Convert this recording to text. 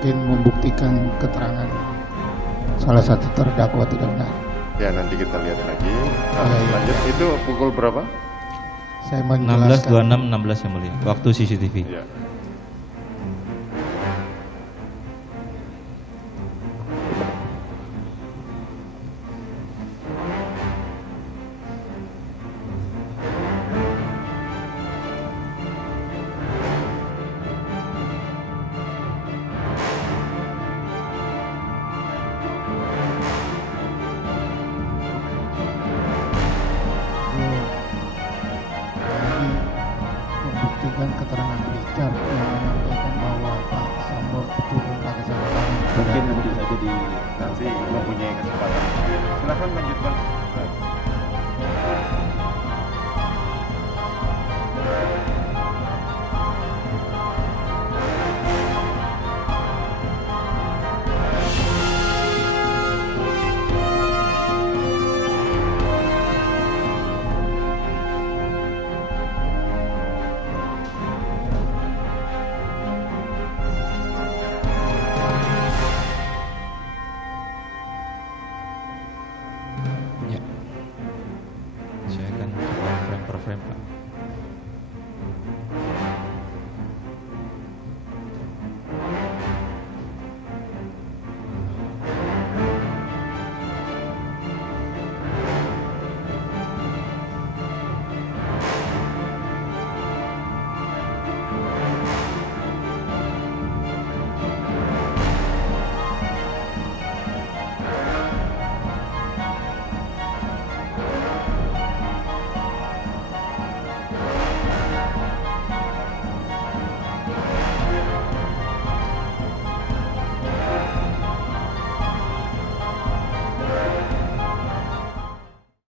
hakim membuktikan keterangan salah satu terdakwa tidak benar. Ya, nanti kita lihat lagi. Ya. Lanjut, itu pukul berapa? Saya menjelaskan 16.26 16 yang mulia, waktu CCTV. Ya. membuktikan keterangan Richard yang menyampaikan bahwa Pak Sambo turun pakai sarung tangan. Mungkin nanti saja di nanti mempunyai kesempatan. Silakan lanjutkan. Ya. Saya akan coba frame per frame, Pak.